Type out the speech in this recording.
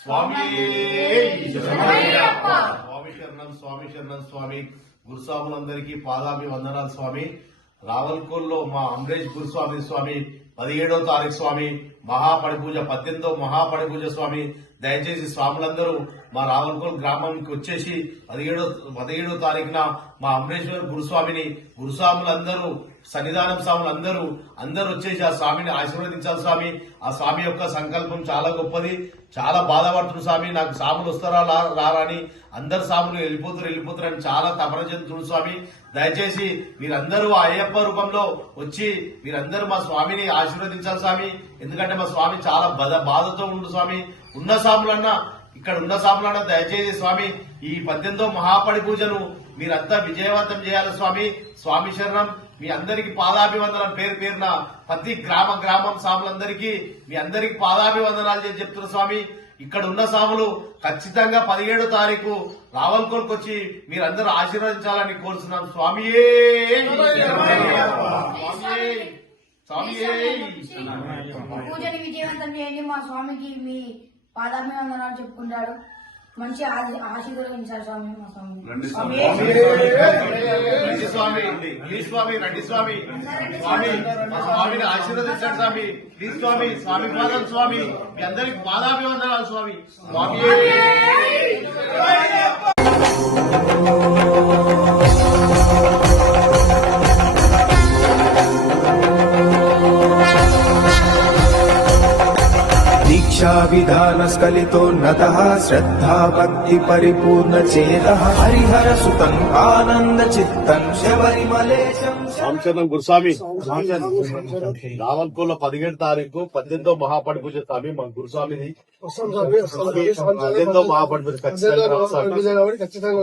స్వామి స్వామి శరణం స్వామి శరణం స్వామి. గురుస్వాములందరికీ పాదాభి వందనాలు స్వామి. రావల్కోల్లో మా అమరేష్ గురుస్వామి స్వామి 17వ తారీఖు స్వామి మహాపడిపూజ, 18వ మహాపడిపూజ స్వామి. దయచేసి స్వాములందరూ మా రావల్కోల్ గ్రామానికి వచ్చేసి 17వ తారీఖున మా అమరేశ్వర గురుస్వామిని, గురుస్వాములందరూ సన్నిధానం స్వాములందరూ వచ్చేసి ఆ స్వామిని ఆశీర్వదించాలి స్వామి. ఆ స్వామి యొక్క సంకల్పం చాలా గొప్పది. చాలా బాధపడుతున్న స్వామి, నాకు స్వాములు వస్తారా రారా అని. అందరు స్వాములు వెళ్ళిపోతారు అని చాలా తపన చెందుతున్నారు స్వామి. దయచేసి మీరందరూ ఆ అయ్యప్ప రూపంలో వచ్చి మీరందరూ మా స్వామిని ఆశీర్వదించాలి స్వామి. ఎందుకంటే మా స్వామి చాలా బాధతో ఉండు స్వామి. ఉన్న స్వాములన్నా ఇక్కడ ఉన్న స్వాములన్నా దయచేసి స్వామి ఈ 18వ మహాపడి పూజను మీరంతా విజయవంతం చేయాలి స్వామి. స్వామి శరణం. మీ అందరికి పాదాభివందనం పేరు పేరున ప్రతి గ్రామం స్వాములందరికీ మీ అందరికి పాదాభివందనాలు చేసి చెప్తున్న స్వామి. ఇక్కడ ఉన్న స్వాములు ఖచ్చితంగా 17వ తారీఖు రావల్కోల్కి వచ్చి మీరందరూ ఆశీర్వదించాలని కోరుతున్నాం స్వామియే స్వామియే. పూజని విజయవంతం చేయండి. మా స్వామికి మీ పాదాభివందనాలు చెప్పుకుంటాడు. మంచి ఆశీర్వదించారు స్వామి. మా స్వామి రండి స్వామి, ప్లీజ్ స్వామి, రండి స్వామి. స్వామి మా స్వామిని ఆశీర్వదించండి స్వామి. ప్లీజ్ స్వామి, స్వామి పాదం స్వామి. మీ అందరికి పాదాభివందనాలు స్వామి. స్వామి दीक्षा विधान स्खलितोन्नतः श्रद्धा भक्ति परिपूर्ण चेतः हरिहर सुतं आनंद चित्तं शबरिमलेशं. రామచంద్రం గురుస్వామి రావల్కోలో 17వ తారీఖు 18వ మహాపడి పూజ స్వామి. మా గురుస్వామిది 18వ మహాపడి పూజ ఖచ్చితంగా